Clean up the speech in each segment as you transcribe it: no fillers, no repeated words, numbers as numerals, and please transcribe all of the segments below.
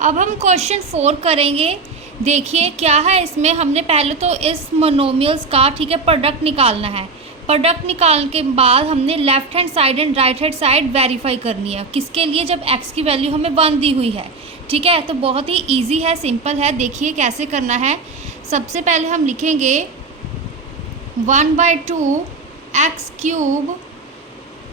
अब हम क्वेश्चन 4 करेंगे। देखिए क्या है इसमें, हमने पहले तो इस मोनोमियल्स का ठीक है प्रोडक्ट निकालना है। प्रोडक्ट निकालने के बाद हमने left hand side and right hand side verify करनी है। किसके लिए? जब x की वैल्यू हमें 1 दी हुई है। ठीक है, तो बहुत ही इजी है, सिंपल है। देखिए कैसे करना है। सबसे पहले हम लिखेंगे 1/2 x cube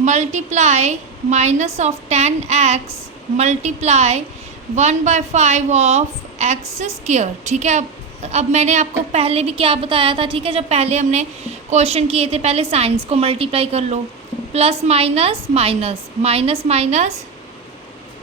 multiply minus of 10x multiply 1/5 of x square. ठीक है, अब मैंने आपको पहले भी क्या बताया था, ठीक है, जब पहले हमने क्वेश्चन किए थे, पहले साइंस को मल्टीप्लाई कर लो। Plus minus minus minus minus,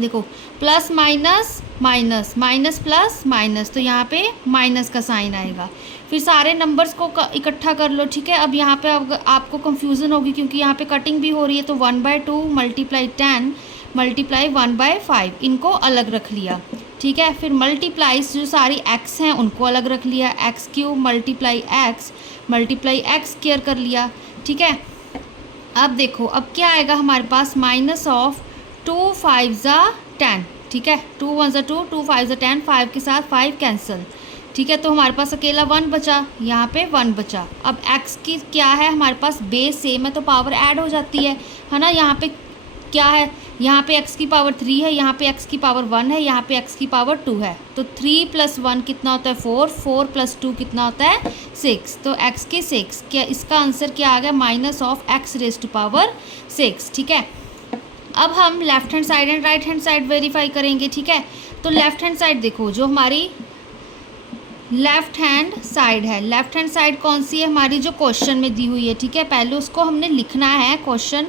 देखो plus minus minus minus plus minus, तो यहाँ पे माइनस का साइन आएगा। फिर सारे नंबर्स को इकट्ठा कर लो। ठीक है, अब यहाँ पे आपको कंफ्यूजन होगी क्योंकि यहाँ पे कटिंग भी हो रही है। तो 1/2 मल्टीप्लाई 10 मल्टीप्लाई 1/5, इनको अलग रख लिया। ठीक है, फिर मल्टीप्लाइज जो सारी x हैं उनको अलग रख लिया। X cube multiply x multiply x square कर लिया। ठीक है, अब देखो अब क्या आएगा हमारे पास, माइनस ऑफ 2 5 10। ठीक है, 2 1 2 2 5 10, 5 के साथ 5 कैंसिल। ठीक है, तो हमारे पास अकेला 1 बचा, यहाँ पे 1 बचा। अब x की क्या है हमारे पास, बेस सेम है तो पावर ऐड हो जाती है ना। यहाँ पे क्या है, यहाँ पे x की पावर 3 है, यहाँ पे x की पावर 1 है, यहाँ पे x की पावर 2 है। तो 3 + 1 कितना होता है 4, 4 + 2 कितना होता है 6। तो x की 6, क्या इसका आंसर क्या आ गया, माइनस ऑफ x⁻⁶। ठीक है, अब हम left hand side and right hand side verify करेंगे। ठीक है, तो लेफ्ट हैंड साइड देखो, जो हमारी लेफ्ट हैंड साइड है, लेफ्ट हैंड साइड कौन सी है हमारी, जो क्वेश्चन में दी हुई है। ठीक है, पहले उसको हमने लिखना है क्वेश्चन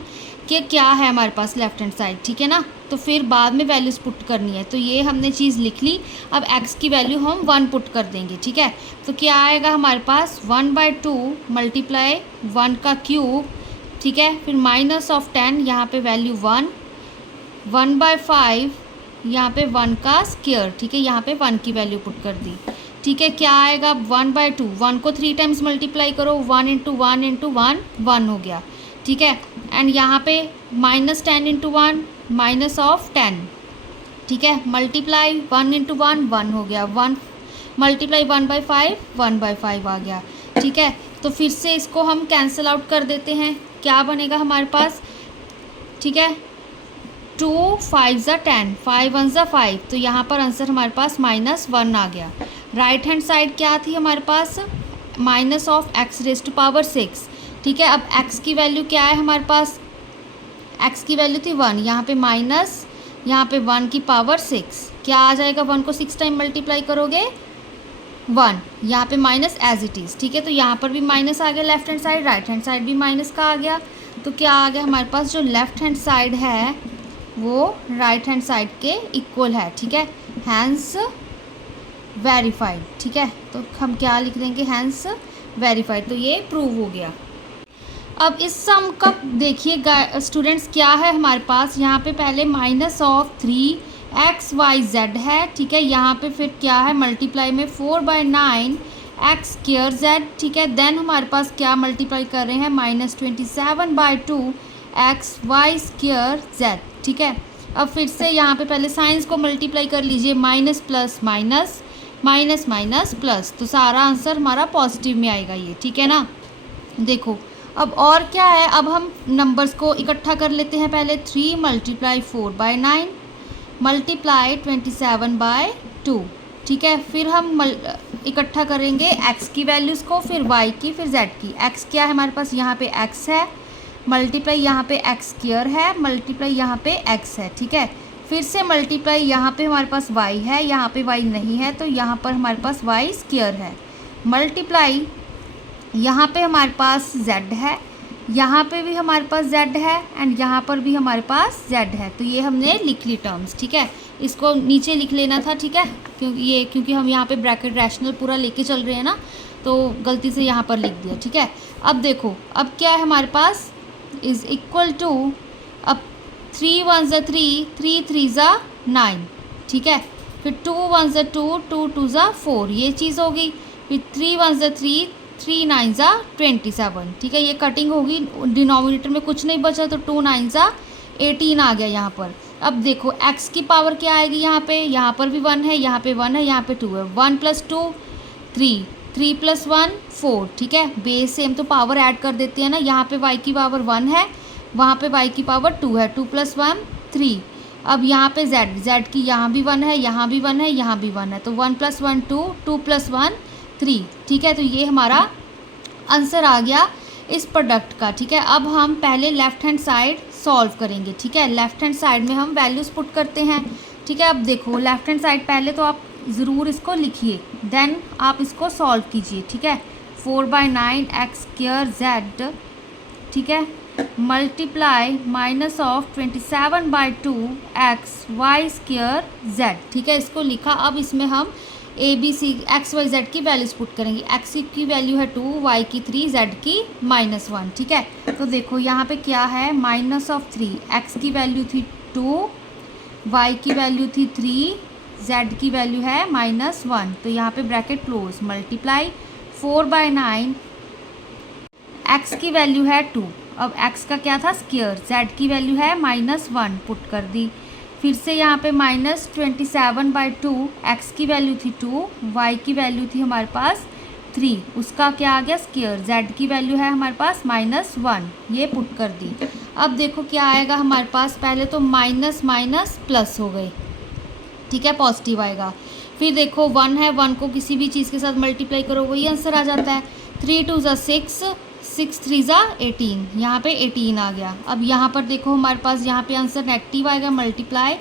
कि क्या है हमारे पास लेफ्ट हैंड साइड। ठीक है ना, तो फिर बाद में वैल्यूज़ पुट करनी है। तो ये हमने चीज़ लिख ली। अब x की वैल्यू हम 1 पुट कर देंगे। ठीक है, तो क्या आएगा हमारे पास, 1/2 मल्टीप्लाई 1 का क्यूब। ठीक है, फिर माइनस ऑफ 10, यहाँ पे वैल्यू 1, 1/5 यहाँ पे 1 का स्क्वायर। ठीक है, यहाँ पे 1 की वैल्यू पुट कर दी। ठीक है, क्या आएगा 1/2, 1 को 3 टाइम्स मल्टीप्लाई करो, 1 × 1 × 1 1 हो गया। ठीक है, एंड यहाँ पे -10 × 1 माइनस ऑफ 10। ठीक है, मल्टीप्लाई 1 × 1 1 हो गया, 1 मल्टीप्लाई 1/5 1/5 आ गया। ठीक है, तो फिर से इसको हम कैंसिल आउट कर देते हैं। क्या बनेगा हमारे पास, ठीक है, 2 5 10, 5 1 5, तो यहाँ पर आंसर हमारे पास -1 आ गया। राइट हैंड साइड क्या थी हमारे पास, माइनस ऑफ x⁻⁶। ठीक है, अब x की वैल्यू क्या है हमारे पास, x की वैल्यू थी 1, यहाँ पे माइनस, यहाँ पे 1 की पावर 6। क्या आ जाएगा, 1 को 6 टाइम मल्टीप्लाई करोगे 1, यहाँ पे माइनस एज इट इज़। ठीक है, तो यहाँ पर भी माइनस आ गया left hand side, right hand side भी माइनस का आ गया। तो क्या आ गया हमारे पास, जो लेफ्ट हैंड साइड है वो राइट हैंड साइड के इक्वल है। ठीक है, हैंस वेरीफाइड। ठीक है, तो हम क्या लिख देंगे, हैंस वेरीफाइड। तो ये प्रूव हो गया। अब इस सम का देखिए स्टूडेंट्स क्या है हमारे पास, यहाँ पे पहले माइनस ऑफ 3xyz है। ठीक है, यहाँ पे फिर क्या है, मल्टीप्लाई में 4/9 x²z। ठीक है, देन हमारे पास क्या मल्टीप्लाई कर रहे हैं, -27/2 xy²z। ठीक है, अब फिर से यहाँ पे पहले साइंस को मल्टीप्लाई कर लीजिए, minus plus minus minus minus plus, तो सारा आंसर हमारा पॉजिटिव में आएगा ये। ठीक है ना, देखो अब और क्या है, अब हम नंबर्स को इकट्ठा कर लेते हैं। पहले 3 मल्टीप्लाई 4/9 मल्टीप्लाई 27/2। ठीक है, फिर हम इकट्ठा करेंगे x की वैल्यूज़ को, फिर y की, फिर z की। x क्या है हमारे पास, यहाँ पे x है, मल्टीप्लाई यहाँ पे x² है, मल्टीप्लाई यहाँ पे x है। ठीक है, फिर से मल्टीप्लाई यहाँ पे हमारे पास y है, यहाँ पे y नहीं है, तो यहाँ पर हमारे पास y² है। मल्टीप्लाई यहाँ पे हमारे पास z है, यहाँ पे भी हमारे पास z है, एंड यहाँ पर भी हमारे पास z है। तो ये हमने लिख ली टर्म्स। ठीक है, इसको नीचे लिख लेना था। ठीक है, क्योंकि हम यहाँ पे ब्रैकेट रैशनल पूरा लेके चल रहे हैं ना, तो गलती से यहाँ पर लिख दिया। ठीक है, अब देखो अब क्या है हमारे पास, इज़ इक्वल टू, अब 3 1 3, 3 3 9। ठीक है, फिर 2 1 2, 2 2 4, ये चीज़ होगी। फिर 3 1 3, 3 9 27। ठीक है, ये कटिंग होगी, डिनोमिनेटर में कुछ नहीं बचा, तो 2 9 18 आ गया यहाँ पर। अब देखो x की पावर क्या आएगी यहाँ पर भी 1 है, यहाँ पे 1 है, यहाँ पे 2 है। 1 + 2 3, 3 + 1 4, ठीक है। बेस सेम तो पावर ऐड कर देते हैं ना। यहाँ पे y की पावर 1 है, वहाँ पे y की पावर 2 है। 2 + 1 3। अब यहाँ पे z की यहाँ भी 1 है, यहाँ भी 1 है, यहाँ भी 1 है, तो 1 + 1 2, 2 + 1 3, ठीक है। तो ये हमारा आंसर आ गया इस प्रोडक्ट का, ठीक है। अब हम पहले लेफ़्ट हैंड साइड सॉल्व करेंगे, ठीक है। लेफ़्ट हैंड साइड में हम वैल्यूज़ पुट करते हैं, ठीक है। अब देखो लेफ़्ट हैंड साइड पहले तो आप ज़रूर इसको लिखिए, देन आप इसको सॉल्व कीजिए, ठीक है। 4/9 x² z, ठीक है, मल्टीप्लाई -27/2 xy² z, ठीक है। इसको लिखा। अब इसमें हम ABC XYZ की वैल्यूज़ पुट करेंगे। x की वैल्यू है 2, y की 3, z की -1, ठीक है। तो देखो यहाँ पे क्या है, -3, x की वैल्यू थी 2, y की वैल्यू थी 3, z की वैल्यू है -1, तो यहाँ पे ब्रैकेट क्लोज, मल्टीप्लाई 4/9, x की वैल्यू है 2, अब x का क्या था स्क्वायर, z की वैल्यू है -1 पुट कर दी। फिर से यहाँ पे -27/2, x की वैल्यू थी 2, y की वैल्यू थी हमारे पास 3, उसका क्या आ गया स्क्वायर, z की वैल्यू है हमारे पास -1, ये पुट कर दी। अब देखो क्या आएगा हमारे पास, पहले तो माइनस माइनस प्लस हो गए, ठीक है, पॉजिटिव आएगा। फिर देखो 1 है, 1 को किसी भी चीज़ के साथ मल्टीप्लाई करो वही आंसर आ जाता है। 3 × 2 = 6, 6 × 3 = 18, यहाँ पे 18 आ गया। अब यहाँ पर देखो हमारे पास यहाँ पे आंसर नेगेटिव आएगा, मल्टीप्लाई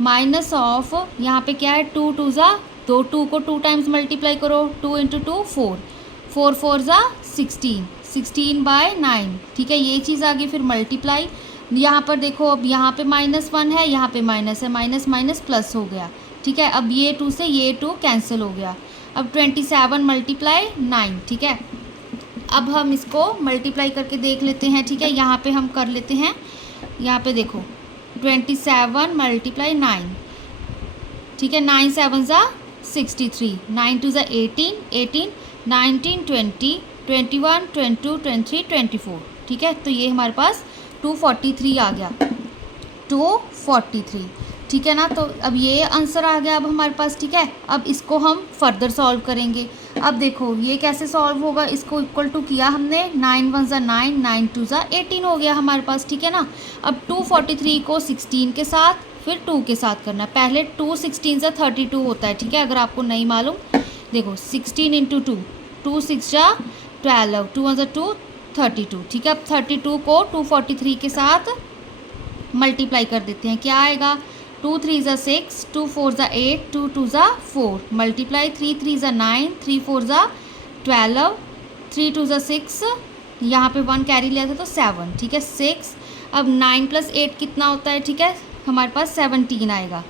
माइनस ऑफ, यहाँ पे क्या है 2 × 2 = 2, 2 को 2 टाइम्स मल्टीप्लाई करो, 2 × 2 4, 4 × 4 = 16, 16/9, ठीक है, ये चीज़ आ गई। फिर मल्टीप्लाई, यहाँ पर देखो अब यहाँ पे -1 है, यहाँ पे माइनस है, माइनस माइनस प्लस हो गया, ठीक है। अब ये 2 से ये 2 कैंसिल हो गया। अब 27 × 9, ठीक है। अब हम इसको मल्टीप्लाई करके देख लेते हैं, ठीक है। यहाँ पे हम कर लेते हैं, यहाँ पे देखो 27 × 9, ठीक है, 9 × 7 = 63, 9 × 2 = 18, 18, 19, 20, 21, 22, 23, 24, ठीक है। तो ये हमारे पास 243 आ गया, 243, ठीक है ना। तो अब ये आंसर आ गया अब हमारे पास, ठीक है। अब इसको हम फर्दर सॉल्व करेंगे। अब देखो ये कैसे सॉल्व होगा, इसको इक्वल टू किया हमने, 9 × 1 = 9, 9 × 2 = 18 हो गया हमारे पास, ठीक है ना। अब 243 को 16 के साथ फिर 2 के साथ करना है। पहले 2 16 से 32 होता है, ठीक है, अगर आपको नहीं मालूम। देखो 16 × 2, 2 6 = 12, 2 × 2 32, ठीक है। अब 32 को 243 के साथ मल्टीप्लाई कर देते हैं, क्या आएगा, 2 × 3 = 6, 2 × 4 = 8, 2 × 2 = 4, मल्टीप्लाई 3 × 3 = 9, 3 × 4 = 12, 3 × 2 = 6, यहाँ पे 1 कैरी लिया था तो 7, ठीक है, 6। अब 9 + 8 कितना होता है, ठीक है, हमारे पास 17 आएगा,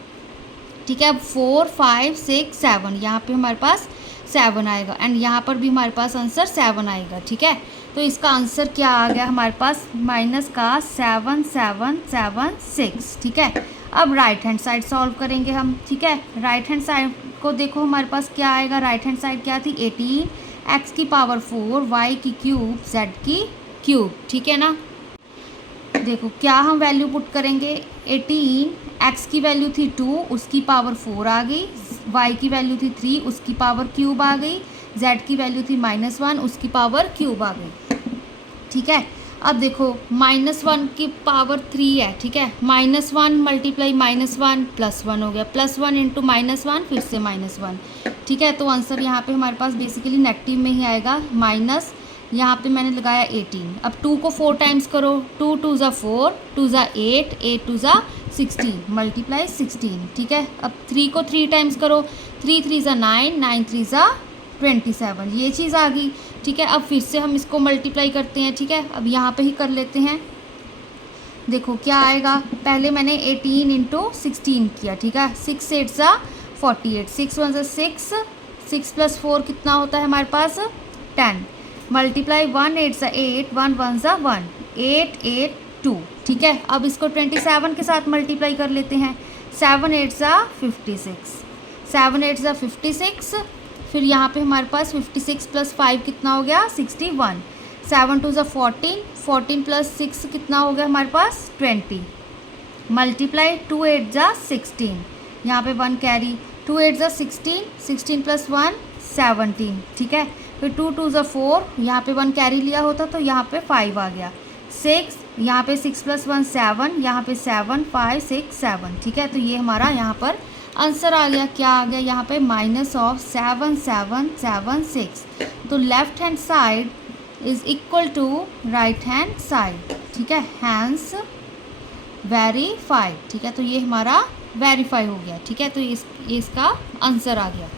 ठीक है। अब 4 5 6 7, यहाँ पे हमारे पास 7 आएगा, एंड यहाँ पर भी हमारे पास आंसर 7 आएगा, ठीक है। तो इसका आंसर क्या आ गया हमारे पास, माइनस का 7776, ठीक है। अब राइट हैंड साइड सॉल्व करेंगे हम, ठीक है। राइट हैंड साइड को देखो हमारे पास क्या आएगा, राइट हैंड साइड क्या थी 18, x की पावर 4, y की क्यूब, z की क्यूब, ठीक है ना। देखो क्या हम वैल्यू पुट करेंगे, 18, x की वैल्यू थी 2, उसकी पावर 4 आ गई, y की वैल्यू थी 3, उसकी पावर क्यूब आ गई, z की वैल्यू थी -1, उसकी पावर क्यूब आ गई, ठीक है। अब देखो -1 की पावर 3 है, ठीक है, -1 × -1 +1 हो गया, +1 × -1 फिर से -1, ठीक है। तो आंसर यहाँ पे हमारे पास बेसिकली नेगेटिव में ही आएगा, माइनस, यहाँ पे मैंने लगाया 18। अब 2 को 4 टाइम्स करो, 2 × 2 = 4, 2 × 8, 8 × 2 = 16, मल्टीप्लाई 16, ठीक है। अब 3 को 3 टाइम्स करो, 3 × 3 = 9, 9 × 3 = 27, ये चीज़ आ गई, ठीक है। अब फिर से हम इसको मल्टीप्लाई करते हैं, ठीक है। अब यहाँ पे ही कर लेते हैं, देखो क्या आएगा, पहले मैंने 18 × 16 किया, ठीक है, 6 × 8 = 48, 6 × 1 = 6, 6 + 4 कितना होता है हमारे पास 10, मल्टीप्लाई 1 × 8 = 8, 1 × 1 = 1, 8 8 2, ठीक है। अब इसको 27 के साथ मल्टीप्लाई कर लेते हैं, 7 × 8 = 56, 7 × 8 = 56, फिर यहाँ पे हमारे पास 56 + 5 कितना हो गया 61, 7 × 2 = 14, 14 + 6 कितना हो गया हमारे पास 20, मल्टीप्लाई 2 8 जा 16, यहाँ पे 1 कैरी, 2 8 जा 16, 16 प्लस 1 17, ठीक है। फिर 2 2 जा 4, यहाँ पे 1 कैरी लिया होता तो यहाँ पे 5 आ गया, 6, यहाँ पे 6 प्लस 1 7, यहाँ पे 7 5 6 7, ठीक है। तो ये हमारा यहाँ पर आंसर आ गया। क्या आ गया यहाँ पे? Minus of 7 7 7 6। तो left hand side is equal to right hand side, ठीक है। हैंस वेरीफाइड, ठीक है। तो ये हमारा वेरीफाई हो गया, ठीक है। तो इसका आंसर आ गया।